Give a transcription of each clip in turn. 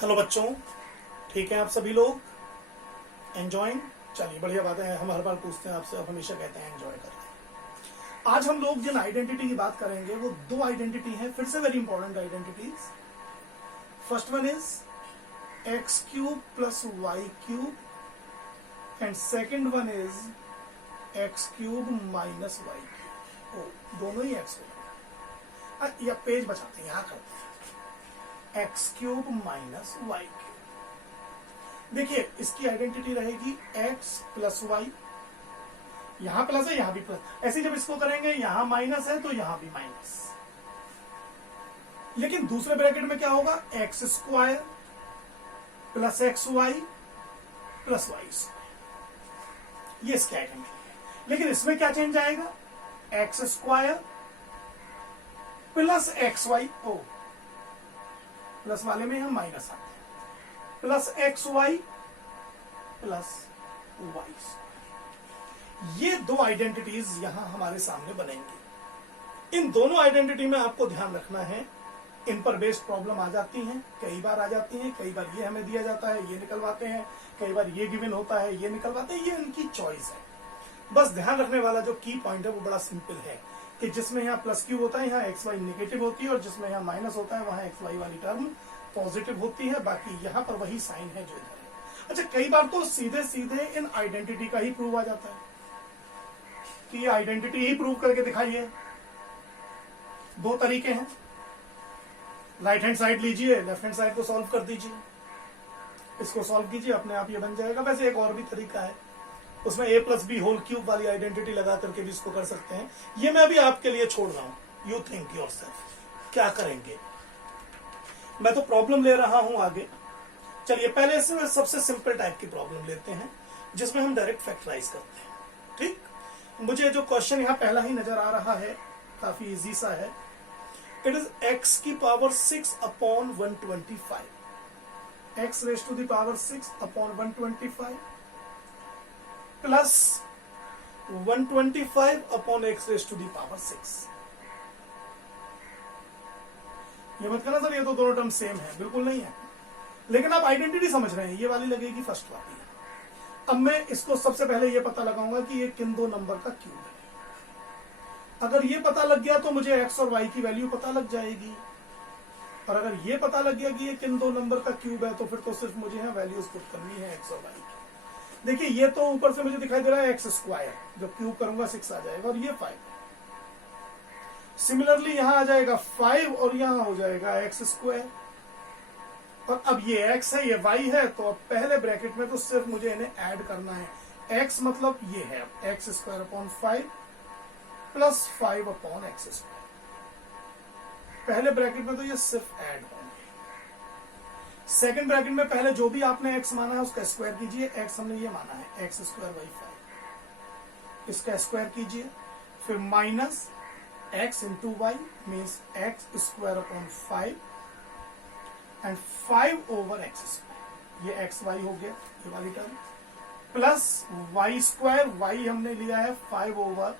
Hello बच्चों, ठीक है आप सभी लोग? एंजॉइंग? चलिए बढ़िया बात है। हम हर बार पूछते हैं आपसे, आप हमेशा कहते हैं एंजॉय कर रहे हैं। आज हम लोग जिन आइडेंटिटी की बात करेंगे वो दो आइडेंटिटी है, फिर से very important identities. First one is X cube plus Y cube and second one is X cube minus Y cube. दोनों ही एक्स हो, या पेज बचाते हैं, यहां करते हैं X cube minus Y cube. देखिए इसकी आइडेंटिटी रहेगी एक्स प्लस वाई, यहां प्लस है यहां भी प्लस। ऐसे जब इसको करेंगे यहां माइनस है तो यहां भी माइनस, लेकिन दूसरे ब्रैकेट में क्या होगा? X square plus x Y plus Y square. ये इसकी आइडेंटिटी है। लेकिन इसमें क्या चेंज आएगा? X square plus x Y. ओ प्लस वाले में हम माइनस आते हैं, plus x Y plus Y square. ये दो आइडेंटिटीज यहां हमारे सामने बनेंगी। इन दोनों आइडेंटिटी में आपको ध्यान रखना है, इन पर बेस्ड प्रॉब्लम आ जाती हैं, कई बार आ जाती हैं। कई बार ये हमें दिया जाता है, ये निकलवाते हैं। कई बार ये गिवन होता है, ये निकलवाते हैं। ये इनकी चॉइस है। बस ध्यान रखने वाला जो की पॉइंट है वो बड़ा सिंपल है कि जिसमें यहाँ प्लस क्यू होता है यहाँ एक्स वाई नेगेटिव होती है, और जिसमें यहाँ माइनस होता है वहां एक्स वाई वाली टर्म पॉजिटिव होती है। बाकी यहाँ पर वही साइन है जो इधर है। अच्छा, कई बार तो सीधे सीधे इन आइडेंटिटी का ही प्रूव आ जाता है कि ये आइडेंटिटी ही प्रूव करके दिखाइए। दो तरीके हैं, राइट हैंड साइड लीजिए, लेफ्ट हैंड साइड को सॉल्व कर दीजिए। इसको सॉल्व कीजिए, अपने आप ये बन जाएगा। वैसे एक और भी तरीका है, उसमें a plus B whole cube वाली आइडेंटिटी लगा करके भी इसको कर सकते हैं। ये मैं अभी आपके लिए छोड़ रहा हूं। यू थिंक योरसेल्फ क्या करेंगे। मैं तो प्रॉब्लम ले रहा हूं आगे। चलिए पहले से सबसे सिंपल टाइप की प्रॉब्लम लेते हैं जिसमें हम डायरेक्ट फैक्टराइज करते हैं। ठीक, मुझे जो क्वेश्चन यहां पहला ही नजर आ रहा है काफी इजी सा है। इट इज x की power 6 upon 125, x raise to the power 6 upon 125 plus 125 upon X raise to the power 6। ये मत करना सर, ये तो दोनों टर्म सेम है। बिल्कुल नहीं है, लेकिन आप आइडेंटिटी समझ रहे हैं। ये वाली लगेगी फर्स्ट वाली। अब मैं इसको सबसे पहले ये पता लगाऊंगा कि ये किन दो नंबर का क्यूब है। अगर ये पता लग गया तो मुझे एक्स और वाई की वैल्यू पता लग जाएगी, और अगर ये पता लग गया कि ये किन दो नंबर का क्यूब है तो फिर तो सिर्फ मुझे यहाँ वैल्यूज पुट करनी है एक्स और वाई की। देखिए ये तो ऊपर से मुझे दिखाई दे रहा है एक्स स्क्वायर, जब क्यूब करूंगा 6 आ जाएगा, और ये 5। सिमिलरली यहां आ जाएगा 5 और यहां हो जाएगा एक्स स्क्वायर। और अब ये एक्स है ये वाई है, तो अब पहले ब्रैकेट में तो सिर्फ मुझे इन्हें ऐड करना है। एक्स मतलब ये है x square upon 5 plus 5 upon x square. पहले ब्रैकेट में तो ये सिर्फ ऐड होंगे। सेकेंड ब्रैकेट में पहले जो भी आपने x माना है उसका स्क्वायर कीजिए। x हमने ये माना है एक्स स्क्वायर बाई 5, इसका स्क्वायर कीजिए। फिर minus x into Y means X square upon 5 and 5 over X square. ये एक्स वाई हो गया ये वाली term, plus Y square, Y हमने लिया है 5 ओवर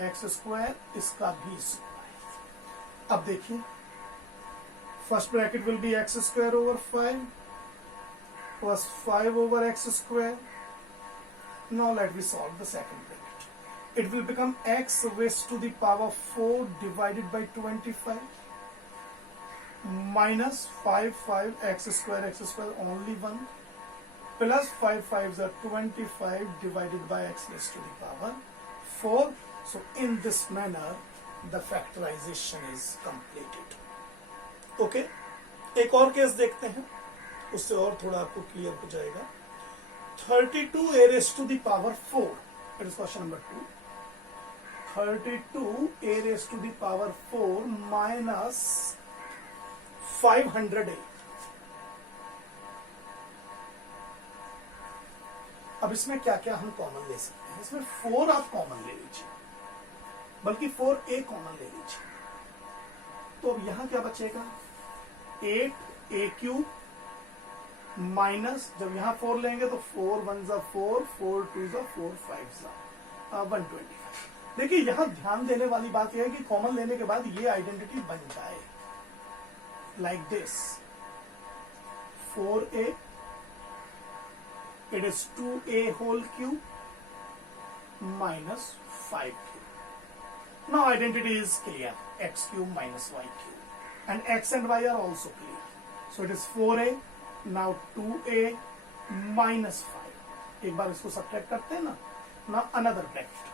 एक्स स्क्वायर, इसका भी स्क्वायर। अब देखिए first bracket will be x square over 5 plus 5 over x square. Now let me solve the second bracket. It will become x raised to the power 4 divided by 25 minus 5 x square only 1 plus 5 5s are 25 divided by x raised to the power 4. So in this manner the factorization is completed. Okay, एक और case देखते हैं, उससे और थोड़ा आपको clear हो जाएगा। 32 a raised to the power 4, it is question number 2। 32 a raised to the power 4 minus 500a। अब इसमें क्या क्या हम कॉमन ले सकते हैं? इसमें 4 आप कॉमन ले लीजिए, बल्कि 4a कॉमन ले लीजिए। तो अब यहां क्या बचेगा? 8a क्यूब माइनस, जब यहां 4 लेंगे तो 4 1 जा 4, 4 2 जा 4, 5 जा 125। देखिए यहां ध्यान देने वाली बात यह है कि कॉमन लेने के बाद ये आइडेंटिटी बन जाए like this. 4a, it is 2a whole cube minus 5 cube. Now identity is clear, x cube minus y cube, and x and y are also clear. So it is 4a, now 2a minus 5. एक बार इसको subtract करते हैं ना. Now another bracket,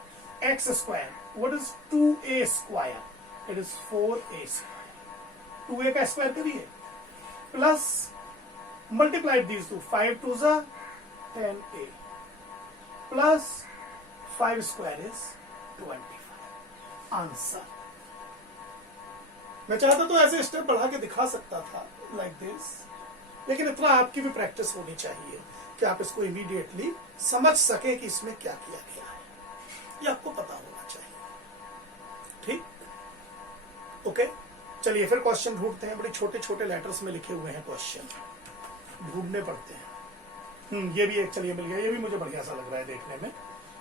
x square, what is 2a square? It is 4a square. 2a का square करिए, plus multiplied these two, 5 2 जा 10a, plus 5 square is 25. Answer. मैं चाहता तो ऐसे स्टेप बढ़ा के दिखा सकता था लाइक दिस, लेकिन इतना आपकी भी प्रैक्टिस होनी चाहिए कि आप इसको इमीडिएटली समझ सके कि इसमें क्या किया गया है. ये आपको पता होना चाहिए. ठीक, ओके. चलिए फिर क्वेश्चन ढूंढते हैं. बड़े छोटे छोटे लेटर्स में लिखे हुए हैं क्वेश्चन, ढूंढने पड़ते हैं. ये भी एक, चलिए मिल गया. ये भी मुझे बढ़िया सा लग रहा है देखने में.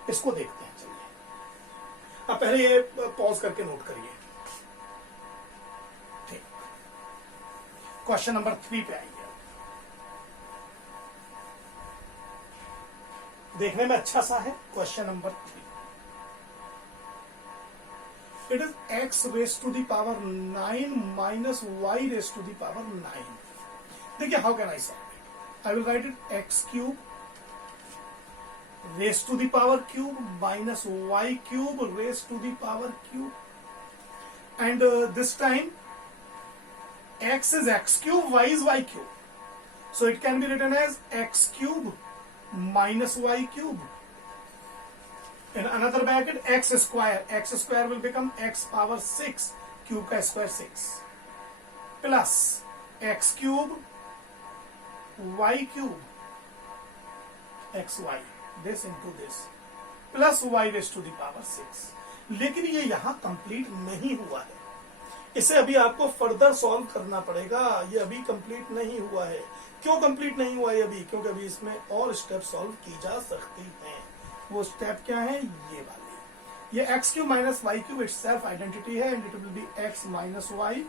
इसको देखते हैं. चलिए आप पहले ये पॉज करके नोट करिए. ठीक, क्वेश्चन नंबर 3 पे आइए. देखने में अच्छा सा है. Question number 3, it is x raised to the power 9 minus y raised to the power 9. देखिए how can I solve it? I will write it x cube raised to the power cube minus y cube raised to the power cube, and this time x is x cube, y is y cube, so it can be written as x cube minus y cube. In another bracket, x square will become x power 6, cube का square 6, plus x cube y cube xy, this into this, plus y raised to the power 6. लेकिन ये यहां complete नहीं हुआ है. इसे अभी आपको फर्दर सॉल्व करना पड़ेगा. ये अभी कंप्लीट नहीं हुआ है. क्यों कंप्लीट नहीं हुआ है अभी? क्योंकि अभी इसमें और स्टेप सॉल्व की जा सकती हैं. वो स्टेप क्या है? ये वाले. ये x cube minus Y cube its self identity है, and it will be x minus y,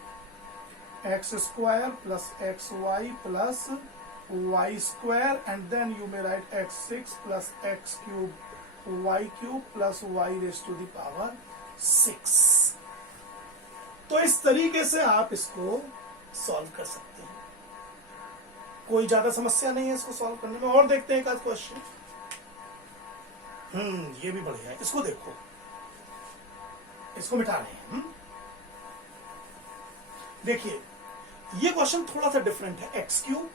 x square plus x Y plus Y square, and then you may write x 6 plus x cube y cube plus y raise to the power 6. तो इस तरीके से आप इसको solve कर सकते हैं. कोई ज्यादा समस्या नहीं है इसको सॉल्व करने में. और देखते हैं एक आध क्वेश्चन. ये भी बढ़िया है. इसको देखो, इसको मिटा रहे हैं. देखिए ये क्वेश्चन थोड़ा सा डिफरेंट है. एक्स क्यूब,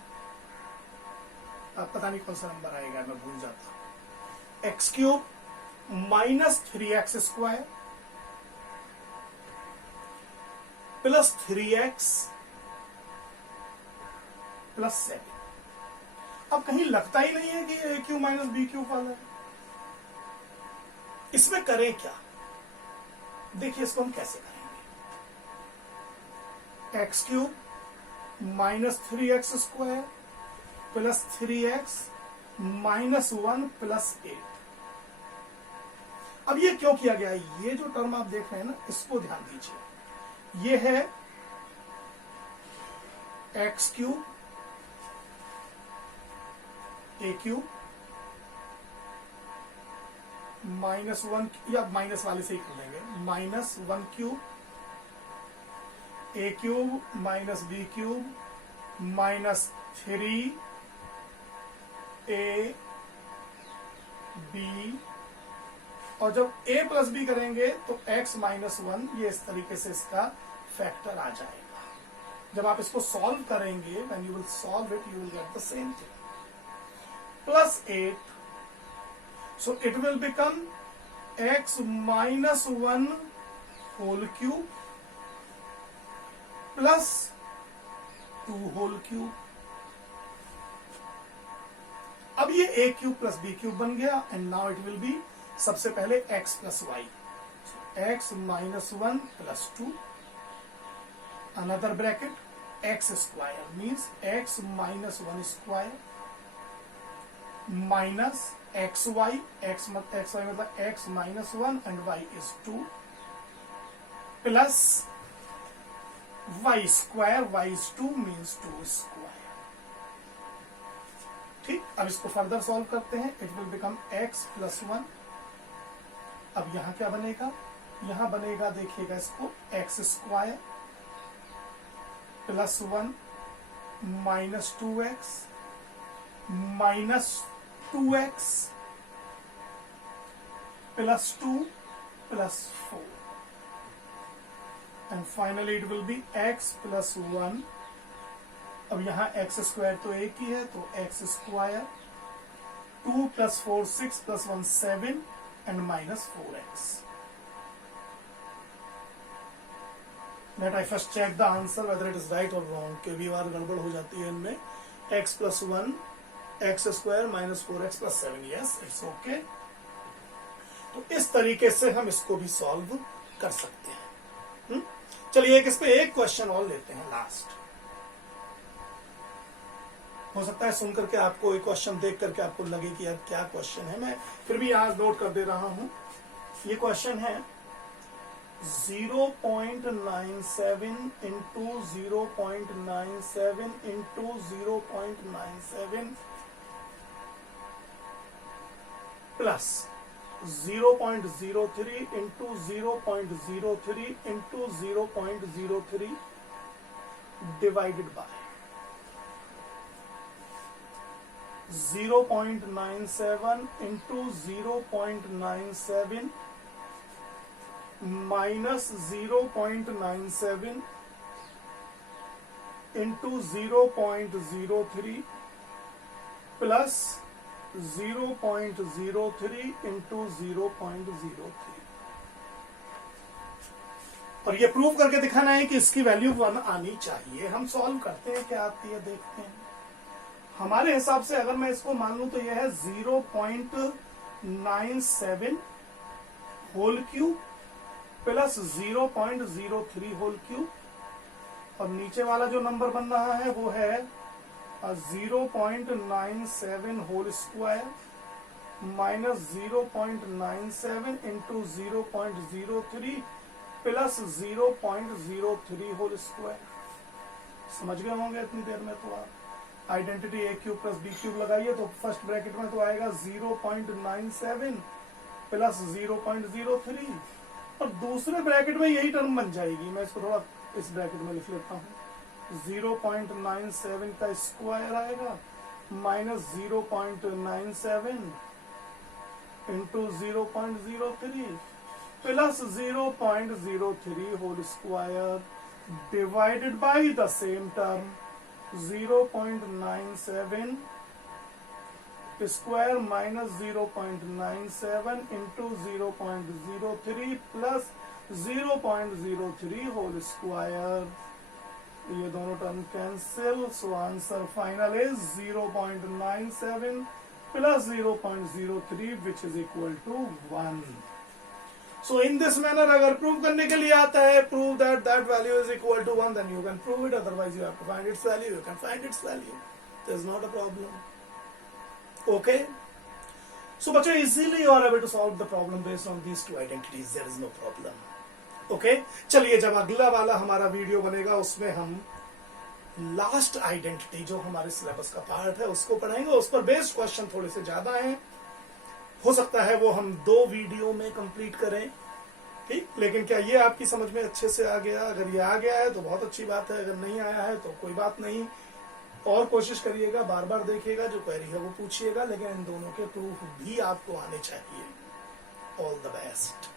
पता नहीं कौन सा नंबर आएगा, मैं भूल जाता हूं. X cube minus 3x square plus 3x plus 7. अब कहीं लगता ही नहीं है कि ए क्यूब माइनस बी क्यूब वाला है. इसमें करें क्या? देखिए इसको हम कैसे करेंगे. X cube minus 3x square plus 3x minus 1 plus 8. अब ये क्यों किया गया है? ये जो टर्म आप देख रहे हैं ना, इसको ध्यान दीजिए. ये है X cube A cube minus 1, या माइनस वाले से ही कर लेंगे, minus 1 cube A cube minus B cube minus 3 A B, और जब a प्लस बी करेंगे तो x माइनस 1, ये इस तरीके से इसका फैक्टर आ जाएगा. जब आप इसको सॉल्व करेंगे, when you will solve it, you will get the same thing. Plus 8, so it will become x minus 1 whole cube plus 2 whole cube. अब ये a cube plus b cube बन गया, and now it will be, सबसे पहले x plus Y, x minus 1 plus 2, another bracket x square means x minus 1 square minus X Y, X Y मतलब x minus 1 and y is 2 plus y square, y is 2 means 2 square. ठीक, अब इसको further solve करते हैं। It will become x plus 1। अब यहां क्या बनेगा, यहां बनेगा देखिएगा इसको x square plus 1 minus 2x minus 2x plus 2 plus 4 and finally it will B x plus 1। अब यहां एक्स स्क्वायर तो एक ही है, तो x square 2 plus 4 6 plus 1 7 and minus 4x। That I first check the answer whether it is right or wrong, क्योंकि बार गड़बड़ हो जाती है इनमें। x plus 1 x square minus 4x plus 7, yes it's okay. तो इस तरीके से हम इसको भी सॉल्व कर सकते हैं। चलिए इस पे एक क्वेश्चन और लेते हैं लास्ट। हो सकता है सुन करके आपको एक क्वेश्चन देख करके आपको लगे कि यार क्या क्वेश्चन है, मैं फिर भी यहाँ नोट कर दे रहा हूं। ये क्वेश्चन है 0.97 into 0.97 into 0.97 plus 0.03 into 0.03 into 0.03 divided by 0.97 into 0.97 minus 0.97 into 0.03 plus 0.03 into 0.03। और ये प्रूव करके दिखाना है कि इसकी वैल्यू 1 आनी चाहिए। हम सॉल्व करते हैं, क्या आती है देखते हैं। हमारे हिसाब से अगर मैं इसको मान लूं तो यह है 0.97 whole cube plus 0.03 whole cube, और नीचे वाला जो नंबर बन रहा है वो है 0.97 whole square minus 0.97 into 0.03 plus 0.03 whole square. समझ गए होंगे इतनी देर में। तो आप identity A cube plus B cube लगाइए तो फर्स्ट ब्रैकेट में तो आएगा 0.97 प्लस 0.03, और दूसरे ब्रैकेट में यही टर्म बन जाएगी। मैं इसको थोड़ा इस ब्रैकेट में लिख लेता हूं। 0.97 का स्क्वायर आएगा minus 0.97 into 0.03 plus 0.03 whole square divided by the same term 0.97 square minus 0.97 into 0.03 plus 0.03 whole square. ये दोनों term cancel, so answer final is 0.97 plus 0.03 which is equal to 1। So in this manner अगर prove करने के लिए आता है prove that value is equal to 1, then you can prove it, otherwise you have to find its value, you can find its value, there is not a problem. Okay, so बच्चों easily you are able to solve the problem based on these two identities, there is no problem. Okay, चलिए जब अगला वाला हमारा video बनेगा उसमें हम last identity जो हमारे सिलेबस का पार्ट है उसको पढ़ेंगे। उस पर बेस्ड क्वेश्चन थोड़े से ज्यादा हैं, हो सकता है वो हम 2 वीडियो में कंप्लीट करें, ठीक। लेकिन क्या ये आपकी समझ में अच्छे से आ गया? अगर ये आ गया है तो बहुत अच्छी बात है, अगर नहीं आया है तो कोई बात नहीं, और कोशिश करिएगा, बार बार देखिएगा, जो क्वेरी है वो पूछिएगा, लेकिन इन दोनों के प्रूफ भी आपको आने चाहिए। All the best.